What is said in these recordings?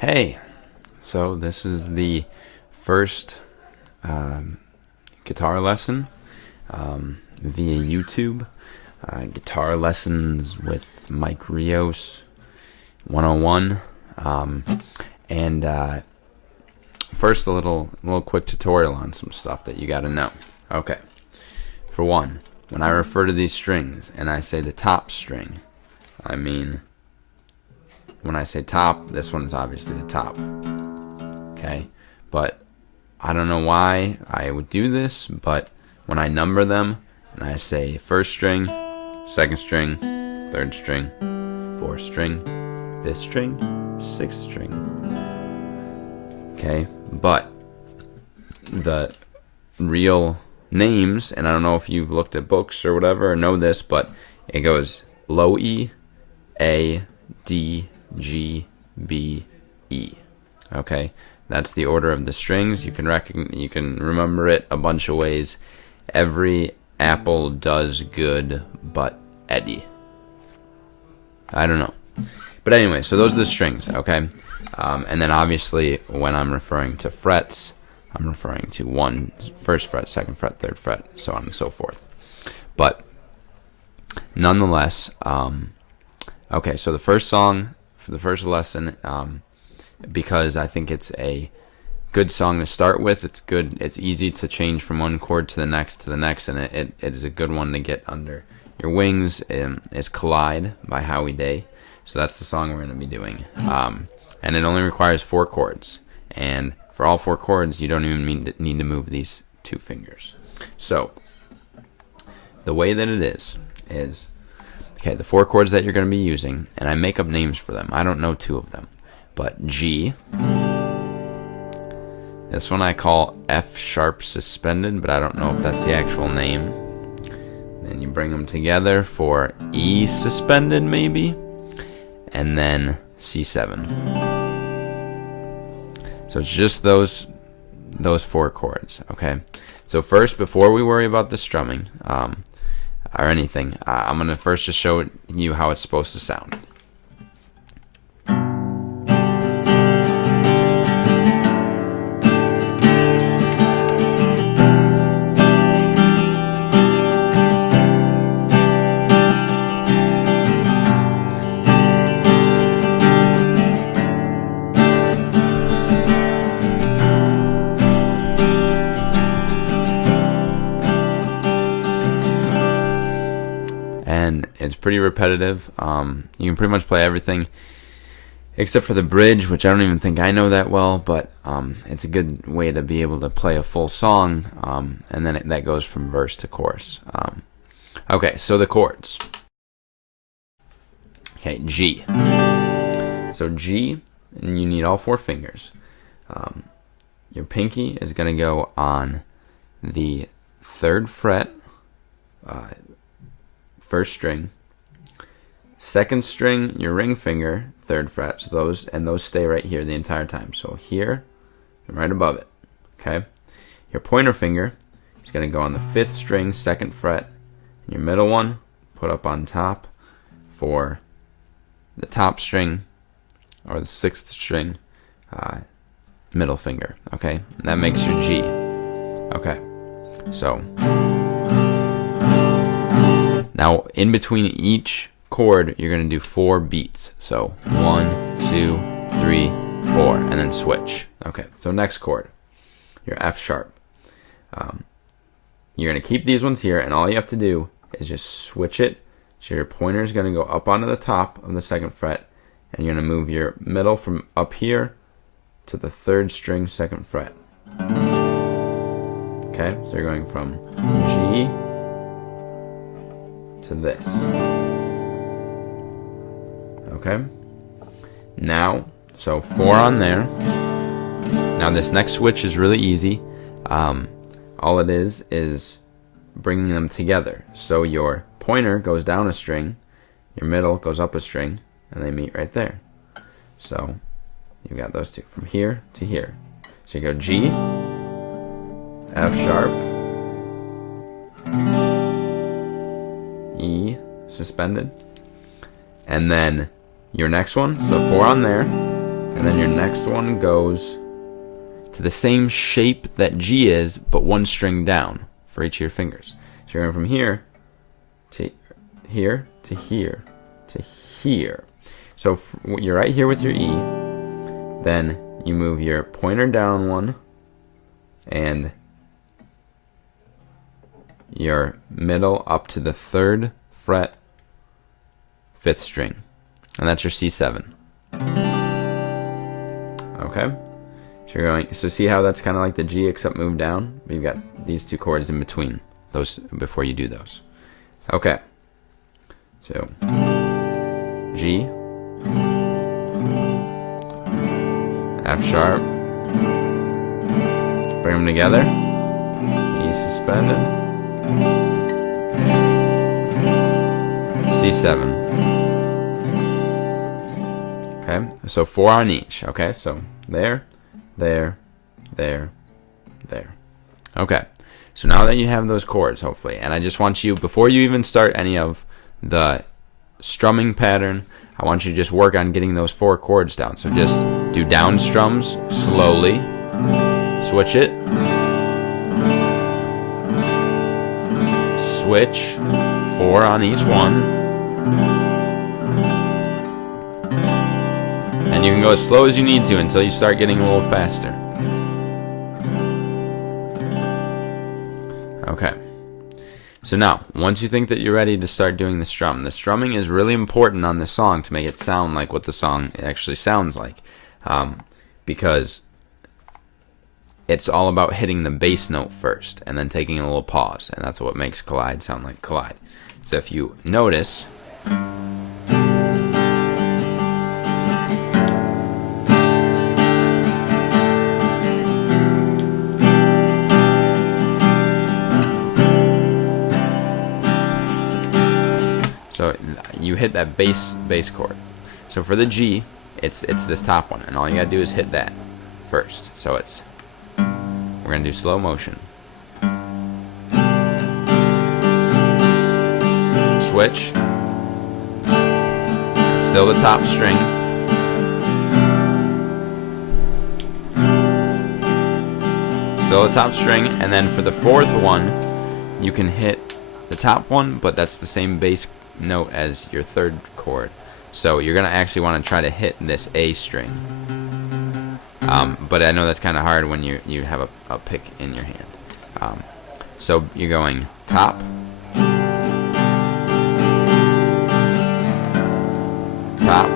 Hey, so this is the first guitar lesson via YouTube. Guitar lessons with Mike Rios 101. And First, a little quick tutorial on some stuff that you got to know. Okay, for one, when I refer to these strings and I say the top string, I mean, when I say top, this one is obviously the top. Okay, but I don't know why I would do this, but when I number them and I say first string, second string, third string, fourth string, fifth string, sixth string. Okay, but the real names, and I don't know if you've looked at books or whatever or know this, but it goes low E, A, D, G, B, E. Okay, that's the order of the strings. You can remember it a bunch of ways. Every apple does good, but Eddie. I don't know, but anyway, so those are the strings. Okay, and then obviously when I'm referring to frets, I'm referring to first fret, second fret, third fret, so on and so forth. But nonetheless, okay, so the first song for the first lesson, because I think it's a good song to start with. It's good. It's easy to change from one chord to the next, and it is a good one to get under your wings. Is "Collide" by Howie. So that's the song we're going to be doing. And it only requires 4 chords. And for all 4 chords, you don't even need to move these 2 fingers. So the way that it is okay, the 4 chords that you're going to be using, and I make up names for them. I don't know 2 of them. But G, this one I call F sharp suspended, but I don't know if that's the actual name. Then you bring them together for E suspended maybe, and then C7. So it's just those 4 chords, okay? So first, before we worry about the strumming or anything, I'm going to first just show you how it's supposed to sound. And it's pretty repetitive. You can pretty much play everything except for the bridge, which I don't even think I know that well, but it's a good way to be able to play a full song, and then that goes from verse to chorus. Okay, so the chords. Okay, G. So G, and you need all 4 fingers. Your pinky is going to go on the 3rd fret, first string. Second string, your ring finger, 3rd fret. So those stay right here the entire time. So here and right above it. Okay. Your pointer finger is going to go on the 5th string, 2nd fret. And your middle one, put up on top for the top string or the 6th string, middle finger. Okay. And that makes your G. Okay. So now, in between each chord, you're going to do 4 beats. So 1, 2, 3, 4, and then switch. Okay, so next chord, your F sharp. You're going to keep these ones here, and all you have to do is just switch it. So your pointer is going to go up onto the top of the 2nd fret, and you're going to move your middle from up here to the 3rd string, 2nd fret. Okay, so you're going from G to this. Okay, now, so 4 on there. Now this next switch is really easy. All it is bringing them together. So your pointer goes down a string, your middle goes up a string, and they meet right there. So you've got those 2 from here to here. So you go G, F sharp, E suspended, and then your next one, so 4 on there, and then your next one goes to the same shape that G is, but one string down for each of your fingers. So you're going from here to here to here to here. So you're right here with your E. Then you move your pointer down one and your middle up to the 3rd fret, 5th string. And that's your C7. Okay? So you're going, so see how that's kind of like the G except moved down? But you've got these 2 chords in between those before you do those. Okay. So G, F sharp, bring them together, E suspended, C7. Okay, so 4 on each. Okay, so there, there, there, there. Okay, so now that you have those chords, hopefully, and I just want you, before you even start any of the strumming pattern, I want you to just work on getting those 4 chords down. So just do down strums slowly, switch it, switch, 4 on each one, and you can go as slow as you need to until you start getting a little faster. Okay. So now, once you think that you're ready to start doing the strumming is really important on this song to make it sound like what the song actually sounds like, because it's all about hitting the bass note first and then taking a little pause, and that's what makes Collide sound like Collide. So if you notice, so you hit that bass chord. So for the G, it's this top one, and all you gotta do is hit that first. So it's, we're gonna do slow motion. Switch. It's still the top string. Still the top string, and then for the 4th one, you can hit the top one, but that's the same bass note as your 3rd chord. So you're gonna actually want to try to hit this A string. But I know that's kind of hard when you have a pick in your hand. So you're going top, top,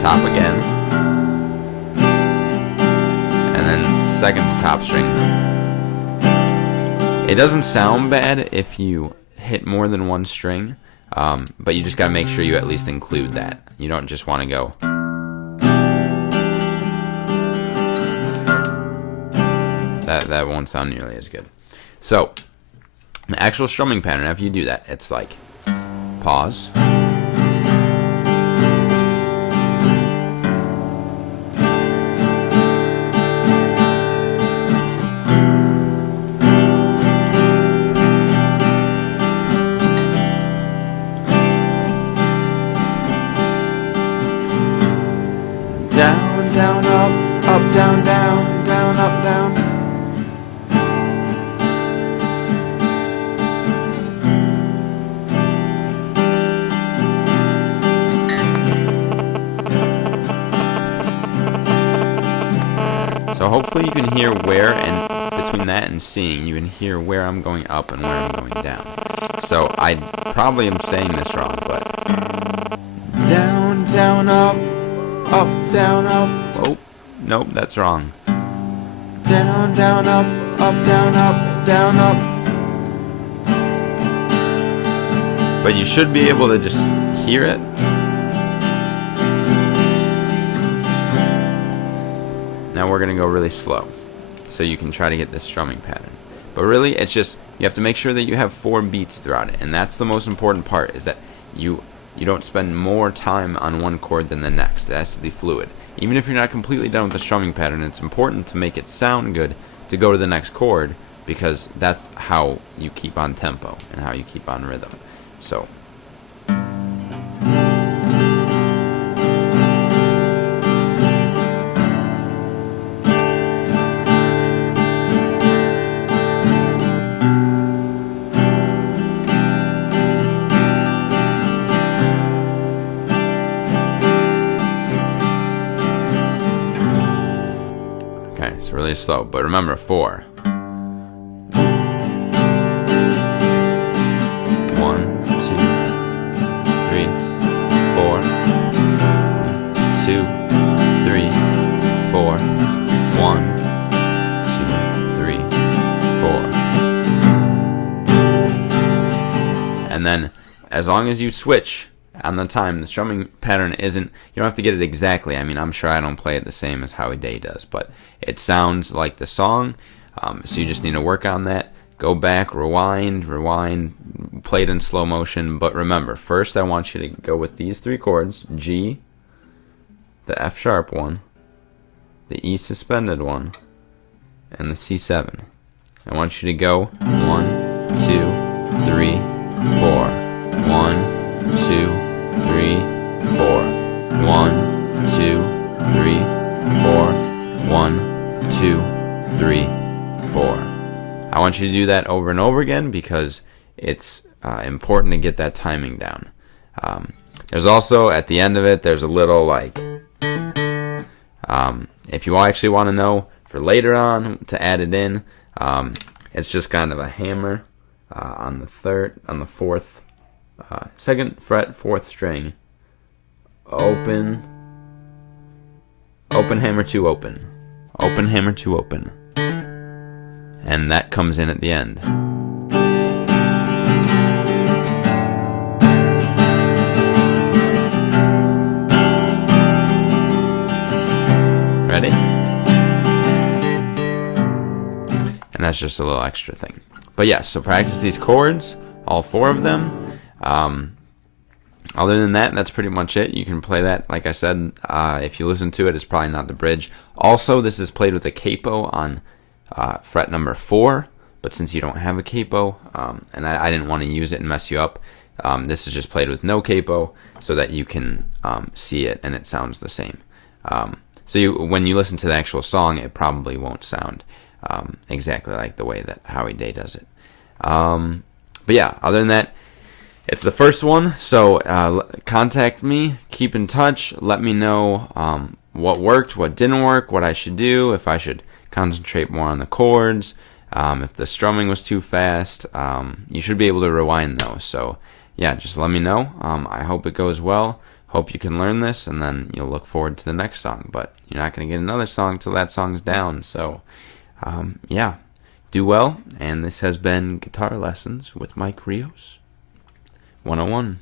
top again, and then 2nd to top string. It doesn't sound bad if you hit more than one string, but you just gotta make sure you at least include that. You don't just want to go. That won't sound nearly as good. So, the actual strumming pattern, after you do that, it's like pause, down, down, up, down, down, down, up, down. So hopefully you can hear where, and between that and singing, you can hear where I'm going up and where I'm going down. So I probably am saying this wrong, but down, down, up, down, up. Oh, nope, that's wrong. Down, down, up, down, up. But you should be able to just hear it. Now we're gonna go really slow, so you can try to get this strumming pattern. But really, it's just, you have to make sure that you have 4 beats throughout it, and that's the most important part, is that you don't spend more time on one chord than the next. It has to be fluid. Even if you're not completely done with the strumming pattern, it's important to make it sound good to go to the next chord, because that's how you keep on tempo and how you keep on rhythm. So It's really slow, but remember 4. 1, 2, 3, 4. 2, 3, 4. 1, 2, 3, 4. And then, as long as you switch on the time, the strumming pattern isn't, you don't have to get it exactly. I mean, I'm sure I don't play it the same as Howie Day does, but it sounds like the song, so you just need to work on that. Go back, rewind, play it in slow motion, but remember, first I want you to go with these 3 chords, G, the F sharp one, the E suspended one, and the C7. I want you to go 1, 2, 3, 4. 1, 2, 3, 4. 1, 2, 3, 4. 1, 2, 3, 4. I want you to do that over and over again because it's important to get that timing down. There's also, at the end of it, there's a little like, if you actually want to know for later on to add it in, it's just kind of a hammer on the 4th, 2nd fret, 4th string, open, hammer 2, open, hammer 2, open, and that comes in at the end. Ready? And that's just a little extra thing. But yes, so practice these chords, all 4 of them. Other than that, that's pretty much it. You can play that, like I said, if you listen to it, it's probably not the bridge. Also, this is played with a capo on fret number 4, but since you don't have a capo, and I didn't want to use it and mess you up, this is just played with no capo so that you can see it and it sounds the same. So when you listen to the actual song, it probably won't sound exactly like the way that Howie Day does it. But yeah, other than that, it's the first one, so contact me, keep in touch, let me know what worked, what didn't work, what I should do, if I should concentrate more on the chords, if the strumming was too fast. You should be able to rewind those, so yeah, just let me know. I hope it goes well, hope you can learn this, and then you'll look forward to the next song, but you're not going to get another song till that song's down, so yeah, do well, and this has been Guitar Lessons with Mike Rios 101.